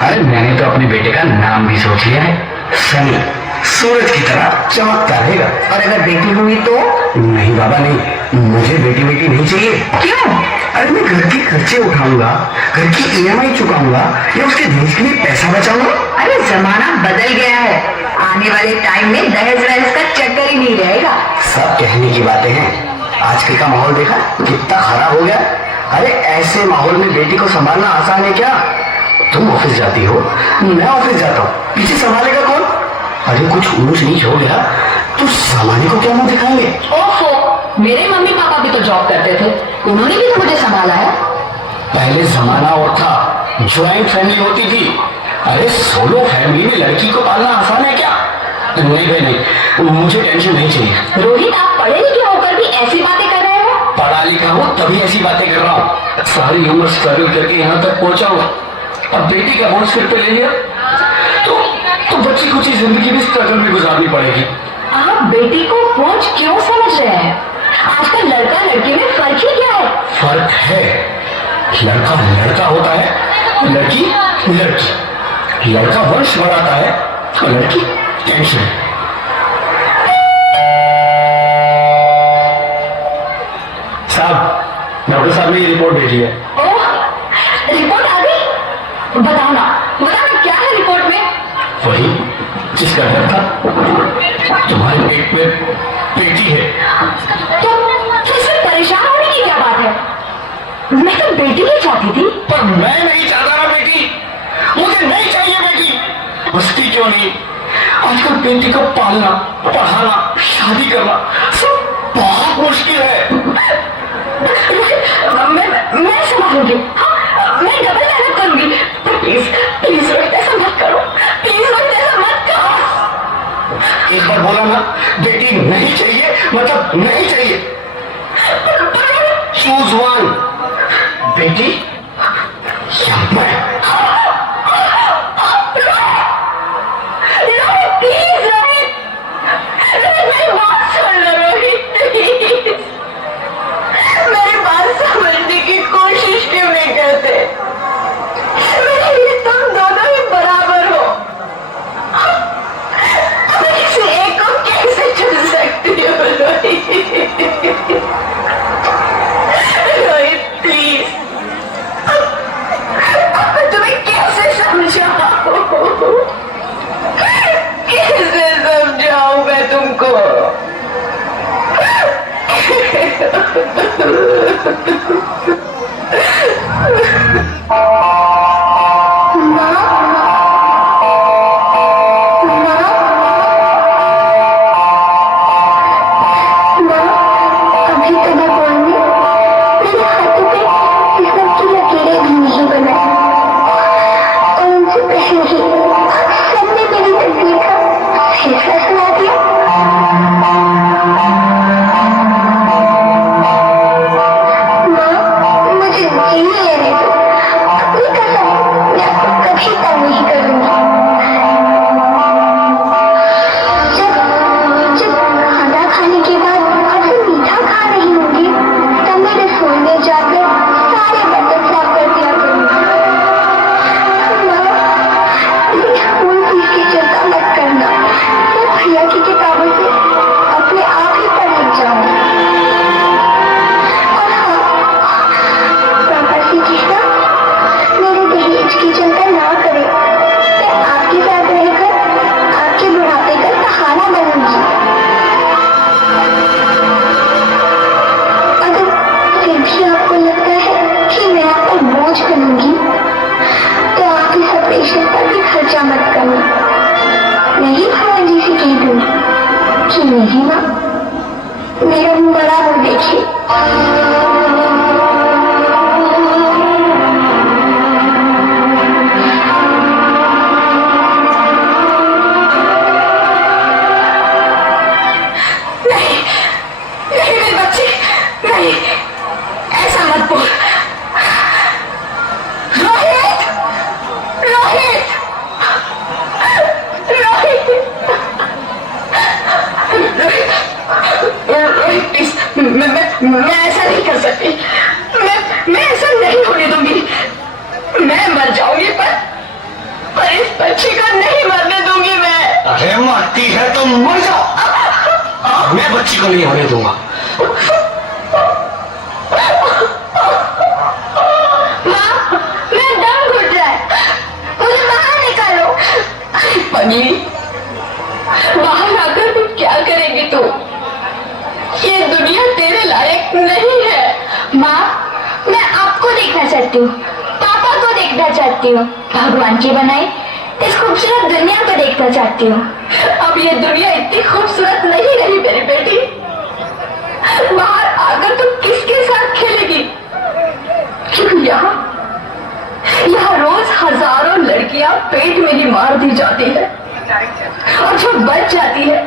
अरे मैंने तो अपने बेटे का नाम भी सोच लिया है, सनी। सूरज की तरह चमकता रहेगा। और अगर बेटी हुई तो? नहीं बाबा नहीं, मुझे बेटी नहीं चाहिए। क्यों? अरे मैं घर के खर्चे उठाऊंगा, घर की EMI चुकाऊंगा या उसके दहेज के लिए पैसा बचाऊंगा। अरे जमाना बदल गया है, आने वाले टाइम में दहेज वहेज का चक्कर ही नहीं रहेगा। सब कहने की बातें हैं, आजकल का माहौल देखा कितना खराब हो गया। अरे ऐसे माहौल में बेटी को संभालना आसान है क्या? तुम ऑफिस जाती हो, मैं ऑफिस जाता हूँ, पीछे संभालेगा कौन? अरे कुछ ऊंच नीच हो गया तो सामान्य को क्या मुंह दिखाएंगे? ओफो, मेरे मम्मी पापा भी तो जॉब करते थे, उन्होंने भी तो मुझे संभाला है। पहले जमाना और था, ज्वाइंट फैमिली होती थी। अरे सोलो फैमिली में लड़की को पालना आसान है क्या? नहीं भाई नहीं, मुझे टेंशन नहीं चाहिए। रोहित, आप पढ़े लिखे होकर भी ऐसी बातें कर रहे हो? पढ़ा लिखा हूँ तभी ऐसी बातें कर रहा हूँ। सारी उम्र स्ट्रगल करके यहाँ तक पहुंचा हूँ, अब बेटी का बोझ सिर पे ले लिया तो बच्ची कुछ जिंदगी भी स्ट्रगल में गुजारनी पड़ेगी। आप बेटी को बोझ क्यों समझ रहे हैं? आजकल लड़का लड़की में फर्क ही क्या है? फर्क है, लड़का लड़का होता है, लड़की लड़की। लड़का वंश बढ़ाता है और लड़की टेंशन। साहब, डॉक्टर साहब ने ये रिपोर्ट भेजी है। ओह, रिपोर्ट आ गई? बताना क्या है रिपोर्ट में? वही जिसका डर था, तुम्हारे पेट में बेटी है। तो इसमें परेशान होने की क्या बात है? मैं तो बेटी ही चाहती थी। पर मैं नहीं चाहता ना बेटी, मुझे नहीं चाहिए बेटी। हंसती क्यों नहीं? आजकल बेटी को पालना, पढ़ाना, शादी करना सब बहुत मुश्किल है। मैं संभालूंगी, हाँ, मैं डबल मेहनत करूंगी। प्लीज प्लीज रोहित, ऐसा मत करो, प्लीज रोहित, ऐसा मत करो। एक बार बोला ना, बेटी नहीं चाहिए मतलब नहीं चाहिए। चूज वन, बेटी या मैं। प्लीज रोहित, मेरी बात सुन लो रोहित, प्लीज। मेरी बात समझने की कोशिश क्यों नहीं करते? मेरे लिए तुम दोनों ही बराबर हो, मैं किसी एक को कैसे चुन सकती हूँ रोहित? रोहित प्लीज, तुम्हें कैसे समझाऊं? कैसे समझाऊं मैं तुमको? नहीं माँ, मेरा बड़ा मुंह देखिए। नहीं मेरे बच्चे, नहीं, ऐसा मत बोल। रोहित, रोहित, रोहित, रोहित प्लीज, मैं ऐसा नहीं कर सकती। मैं ऐसा नहीं होने दूंगी। मैं मर जाऊंगी पर को नहीं होने दूंगा। माँ, मैं दम घुट रहा है, मुझे बाहर निकालो। पगली, बाहर आकर तुम क्या करेगी तू? ये दुनिया तेरे लायक नहीं है। माँ, मैं आपको देखना चाहती हूँ, पापा को देखना चाहती हूँ, भगवान की बनाई इस खूबसूरत दुनिया को देखना चाहती हूँ। अब ये दुनिया इतनी खूबसूरत नहीं रही मेरी बेटी। बाहर आकर तुम किसके साथ खेलेगी? क्योंकि यहाँ रोज हजारों लड़कियां पेट में ही मार दी जाती है, और जो बच जाती है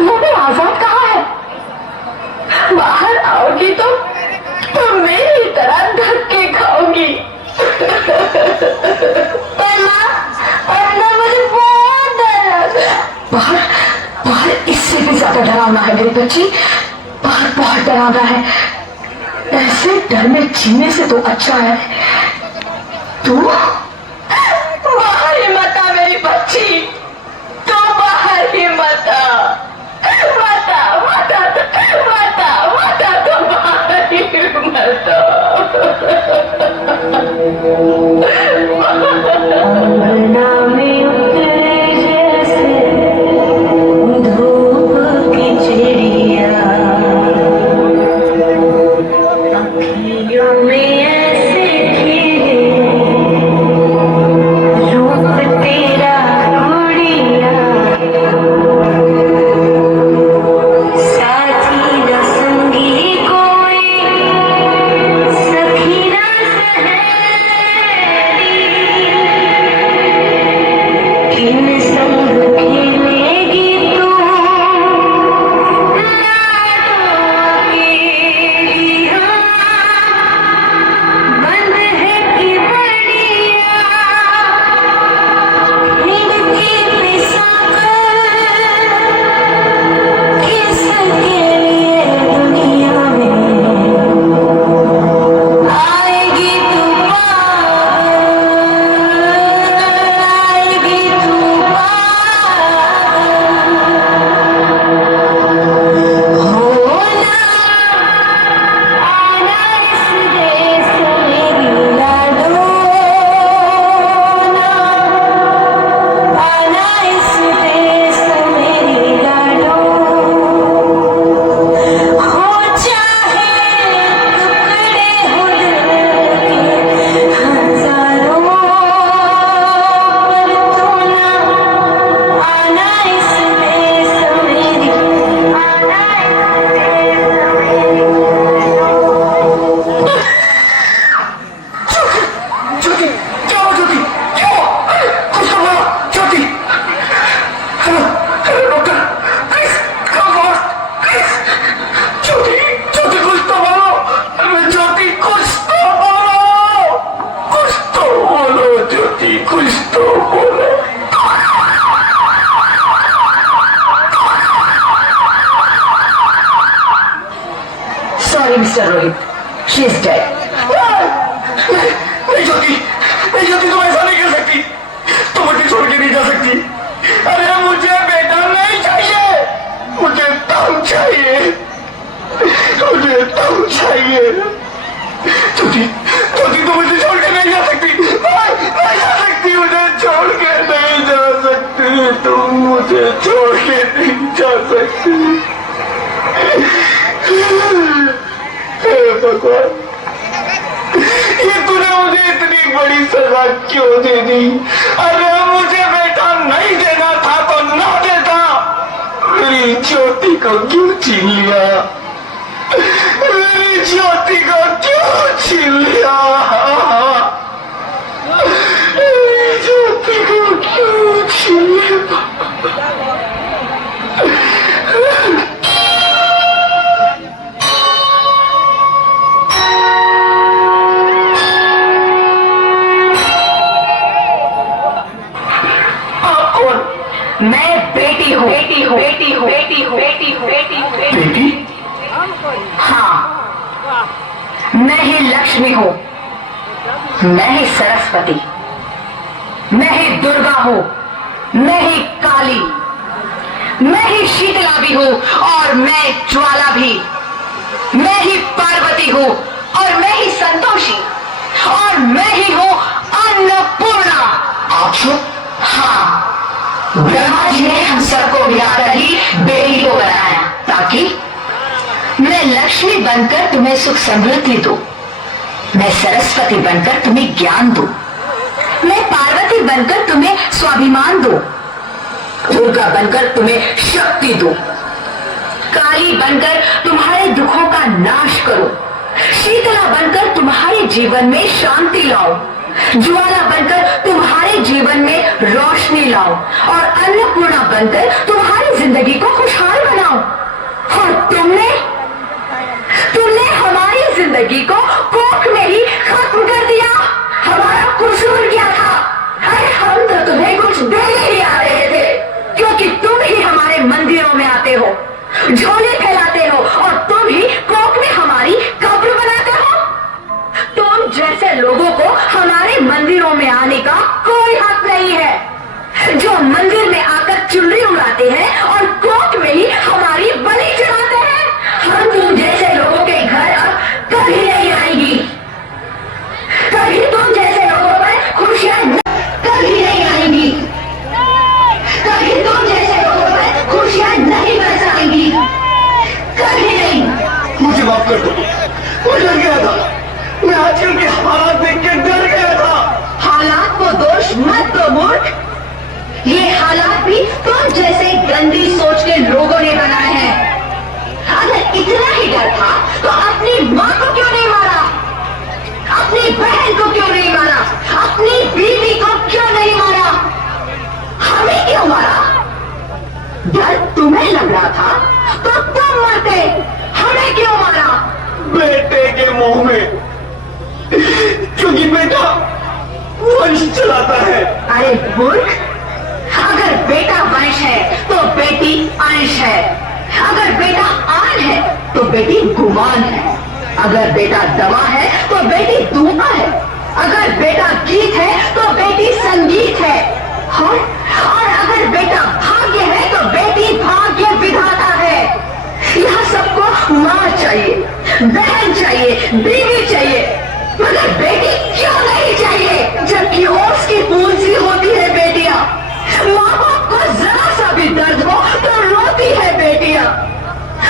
वो भी आजाद कहाँ है? बाहर आओगी तो मेरी तरह धक्के खाओगी। पर माँ, अंदर मुझे बहुत डर लग रहा है। बाहर इससे भी ज्यादा डरावना है मेरी बच्ची, बाहर बहुत डरावना है। ऐसे डर में जीने से तो अच्छा है तू बाहर ही मत आ मेरी बच्ची, तू बाहर ही मत आ, मत आ, मत आ, मत आ, मत आ, तू बाहर ही मत आ। Sorry, Mr. Rohit. She is dead. नहीं ज्योति तुम ऐसा नहीं कर सकती, तुम मुझे छोड़ के नहीं जा सकती। अरे मुझे बेटा नहीं चाहिए, मुझे तुम चाहिए, मुझे तुम चाहिए। ज्योति तुम मुझे छोड़ के नहीं जा सकती, नहीं जा सकती, मुझे छोड़ के नहीं जा सकती, तुम मुझे छोड़ के नहीं जा सकती। भगवान, ये तूने मुझे इतनी बड़ी सजा क्यों दे दी? अरे मुझे बेटा नहीं देना था तो ना देता, मेरी ज्योति को क्यों छीन लिया? मेरी ज्योति को क्यों छीन लिया? मेरी ज्योति को क्यों छीन लिया? मैं बेटी हूँ, बेटी हूँ, बेटी हूँ, बेटी हूँ, बेटी हूँ, बेटी हूँ, बेटी? हाँ, मैं ही लक्ष्मी हूँ, मैं ही सरस्वती, मैं ही दुर्गा हूँ, मैं ही काली, मैं ही शीतला भी हूँ और मैं ज्वाला भी। मैं ही पार्वती हूँ और मैं ही संतोषी और मैं ही हूँ अन्नपूर्णा। आप चुप। हाँ, ब्रह्मा जी ने हम सबको मिलाकर ही बेटी को बनाया ताकि मैं लक्ष्मी बनकर तुम्हें सुख समृद्धि दूं, मैं सरस्वती बनकर तुम्हें ज्ञान दूं, मैं पार्वती बनकर तुम्हें स्वाभिमान दूं, दुर्गा बनकर तुम्हें शक्ति दूं, काली बनकर तुम्हारे दुखों का नाश करूं, शीतला बनकर तुम्हारे जीवन में शांति लाऊं, ज्वाला बनकर तुम्हारे जीवन में रोशनी लाऊं और अन्नपूर्णा बनकर तुम्हारी जिंदगी को खुशहाल बनाऊं। और तुमने हमारी जिंदगी को कोख में ही खत्म कर दिया। हमारा कसूर क्या था? अरे हम तो तुम्हें कुछ देने ही आ रहे थे, क्योंकि तुम ही हमारे मंदिरों में आते हो, झोले फैलाते हो और तुम ही कोख में हमारी कब्र बनाते हो। तुम जैसे लोगों को हमारे मंदिरों में आने का कोई हक नहीं है, जो मंदिर में आकर चुनरी उड़ाते हैं और कोख में ही हमारी बलि चढ़ाते हैं। हम तुम जैसे लोगों के घर अब कभी नहीं आएंगी, कभी तुम जैसे लोगों पर खुशियां कभी नहीं आएंगी, कभी तुम जैसे लोगों पर खुशियां नहीं बरसाएंगी, कभी नहीं। मुझे माफ कर दो, मैं डर गया था। मैं आजकल के हालात देख के डर गया था। हालात को दोष मत दो मूर्ख, ये हालात भी तुम जैसे गंदी सोच के लोगों ने बनाए हैं। अगर इतना ही डर था तो अपनी माँ को क्यों नहीं मारा, अपनी बहन को क्यों नहीं मारा, अपनी बीवी को क्यों नहीं मारा, हमें क्यों मारा? डर तुम्हें लग रहा था तो तुम मरते, हमें क्यों मारा? बेटे के मोह में, क्योंकि बेटा वंश चलाता है। अरे मूर्ख, अगर बेटा वंश है तो बेटी अंश है, अगर बेटा आन है तो बेटी गुमान है, अगर बेटा दवा है तो बेटी दूमा है, अगर बेटा गीत है तो बेटी संगीत है, और अगर बेटा भाग्य है तो बेटी भाग्य विधाता है। यह सबको माँ चाहिए, बहन चाहिए, बीवी चाहिए, मगर बेटी क्यों नहीं चाहिए? जबकि ओस की पूंजी होती है बेटियां, माँ बाप को जरा सा भी दर्द हो तो रोती है बेटियां,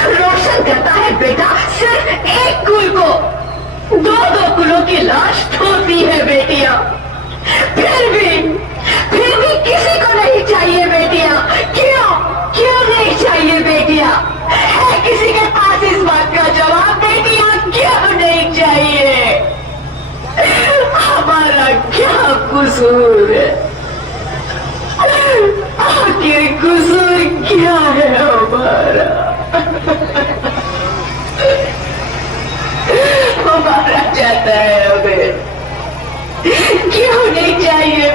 रोशन करता है बेटा सिर्फ एक कुल को, दो दो कुलों की लाश ढोती है बेटियां। फिर भी किसी को नहीं चाहिए बेटियां। क्यों नहीं चाहिए बेटियां? है किसी के पास इस बात का जवाब? बेटियां क्यों नहीं चाहिए? हमारा क्या कसूर है? आखिर कसूर क्या है हमारा? हमारा जाता है हमें, क्यों नहीं चाहिए